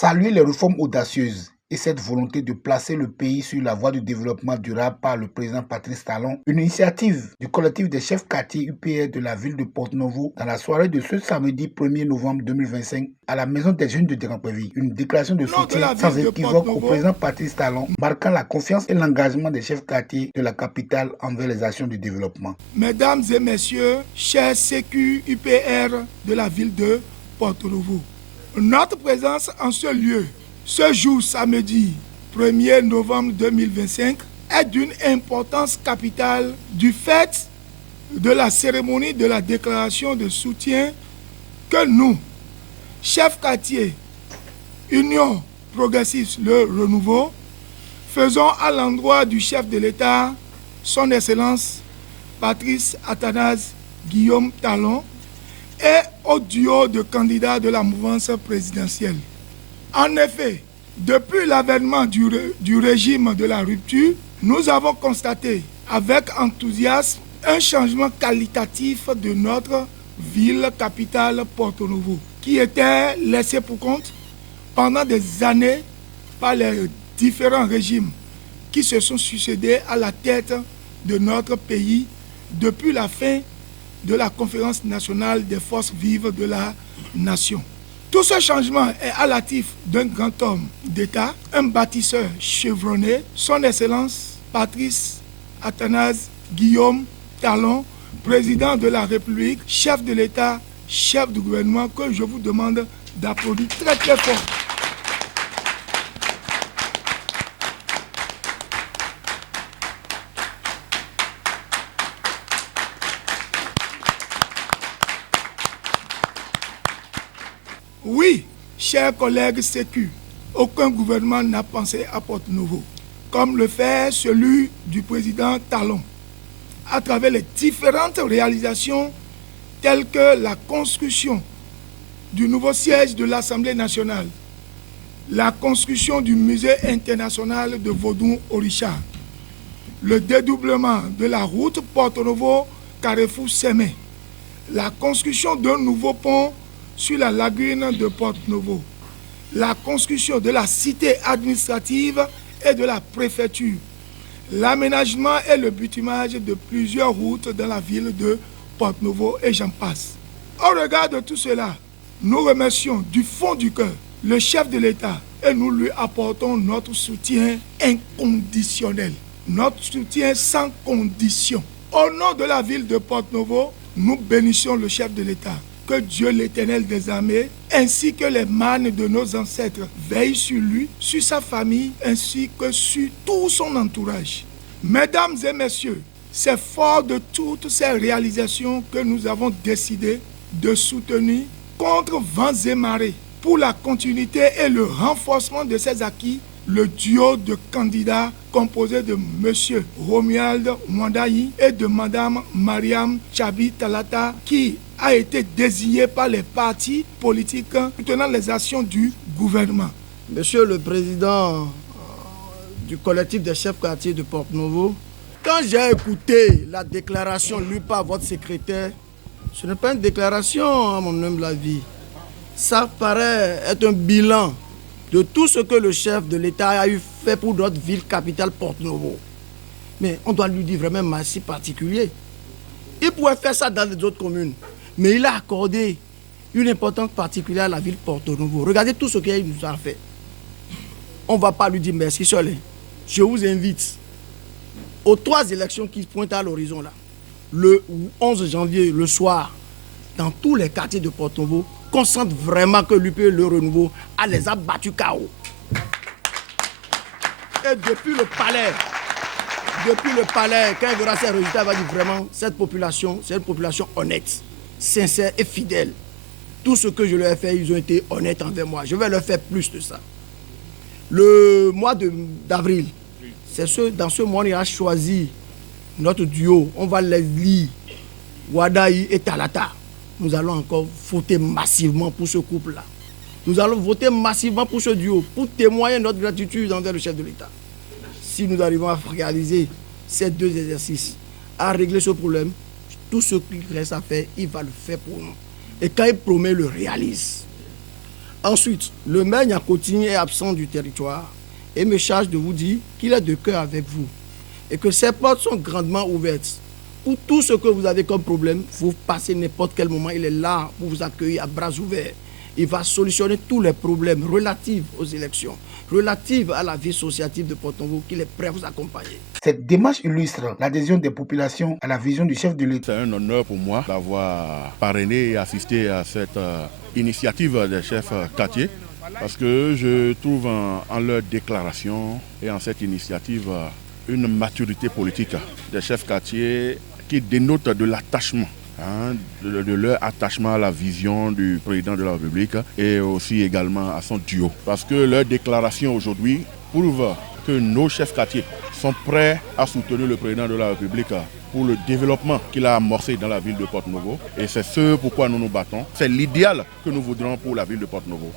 saluer les réformes audacieuses et cette volonté de placer le pays sur la voie du développement durable par le président Patrice Talon, une initiative du collectif des chefs quartiers UPR de la ville de Porto-Novo dans la soirée de ce samedi 1er novembre 2025 à la maison des jeunes de Derampéville. Une déclaration de soutien sans équivoque au président Patrice Talon, marquant la confiance et l'engagement des chefs quartiers de la capitale envers les actions de développement. Mesdames et messieurs, chers CQ UPR de la ville de Porto-Novo, notre présence en ce lieu, ce jour samedi 1er novembre 2025, est d'une importance capitale du fait de la cérémonie de la déclaration de soutien que nous, chefs quartiers, Union Progressiste Le Renouveau, faisons à l'endroit du chef de l'État, son Excellence Patrice Athanase Guillaume Talon, et au duo de candidats de la mouvance présidentielle. En effet, depuis l'avènement du régime de la rupture, nous avons constaté avec enthousiasme un changement qualitatif de notre ville capitale Porto-Novo, qui était laissée pour compte pendant des années par les différents régimes qui se sont succédés à la tête de notre pays depuis la fin de la conférence nationale des forces vives de la nation. Tout ce changement est à l'actif d'un grand homme d'État, un bâtisseur chevronné, son Excellence Patrice Athanase Guillaume Talon, président de la République, chef de l'État, chef du gouvernement, que je vous demande d'applaudir très très fort. Oui, chers collègues sécu, aucun gouvernement n'a pensé à Porto-Novo, comme le fait celui du président Talon, à travers les différentes réalisations telles que la construction du nouveau siège de l'Assemblée nationale, la construction du musée international de Vodou-Orisha, le dédoublement de la route Porto-Novo-Carrefour-Sémé, la construction d'un nouveau pont sur la lagune de Porto-Novo, la construction de la cité administrative et de la préfecture, l'aménagement et le bitumage de plusieurs routes dans la ville de Porto-Novo et j'en passe. Au regard de tout cela, nous remercions du fond du cœur le chef de l'État et nous lui apportons notre soutien inconditionnel, notre soutien sans condition. Au nom de la ville de Porto-Novo, nous bénissons le chef de l'État. Que Dieu l'Éternel des armées, ainsi que les mânes de nos ancêtres, veillent sur lui, sur sa famille, ainsi que sur tout son entourage. Mesdames et messieurs, c'est fort de toutes ces réalisations que nous avons décidé de soutenir contre vents et marées pour la continuité et le renforcement de ces acquis, le duo de candidats composé de M. Romuald Mwandayi et de Mme Mariam Chabi Talata qui a été désigné par les partis politiques soutenant les actions du gouvernement. Monsieur le Président du collectif des chefs quartiers de Porto-Novo, quand j'ai écouté la déclaration lue par votre secrétaire, ce n'est pas une déclaration à mon humble avis. Ça paraît être un bilan de tout ce que le chef de l'État a eu fait pour notre ville capitale Porto-Novo. Mais on doit lui dire vraiment merci particulier. Il pourrait faire ça dans les autres communes, mais il a accordé une importance particulière à la ville Porto-Novo. Regardez tout ce qu'il nous a fait. On ne va pas lui dire merci seul. Je vous invite aux 3 élections qui pointent à l'horizon là. Le 11 janvier, le soir, dans tous les quartiers de Porto-Novo, qu'on sente vraiment que l'UPE Le Renouveau les a battus KO. Et depuis le palais, quand il verra ces résultats, il va dire vraiment, cette population, c'est une population honnête, sincère et fidèle. Tout ce que je leur ai fait, ils ont été honnêtes envers moi. Je vais leur faire plus de ça. Le mois d'avril, dans ce mois, il a choisi notre duo. On va les lire, Wadaï et Talata. Nous allons encore voter massivement pour ce couple-là. Nous allons voter massivement pour ce duo, pour témoigner notre gratitude envers le chef de l'État. Si nous arrivons à réaliser ces 2 exercices, à régler ce problème, tout ce qu'il reste à faire, il va le faire pour nous. Et quand il promet, il le réalise. Ensuite, le maire Nyakotini est absent du territoire et me charge de vous dire qu'il est de cœur avec vous et que ses portes sont grandement ouvertes. Pour tout ce que vous avez comme problème, vous passez n'importe quel moment, il est là pour vous accueillir à bras ouverts. Il va solutionner tous les problèmes relatifs aux élections, relatifs à la vie associative de Porto-Novo, qu'il est prêt à vous accompagner. Cette démarche illustre l'adhésion des populations à la vision du chef de l'État. C'est un honneur pour moi d'avoir parrainé et assisté à cette initiative des chefs quartiers, parce que je trouve en leur déclaration et en cette initiative une maturité politique des chefs quartiers qui dénote de l'attachement, de leur attachement à la vision du président de la République et aussi également à son duo. Parce que leur déclaration aujourd'hui prouve que nos chefs quartiers sont prêts à soutenir le président de la République pour le développement qu'il a amorcé dans la ville de Porto-Novo. Et c'est ce pourquoi nous nous battons. C'est l'idéal que nous voudrons pour la ville de Porto-Novo.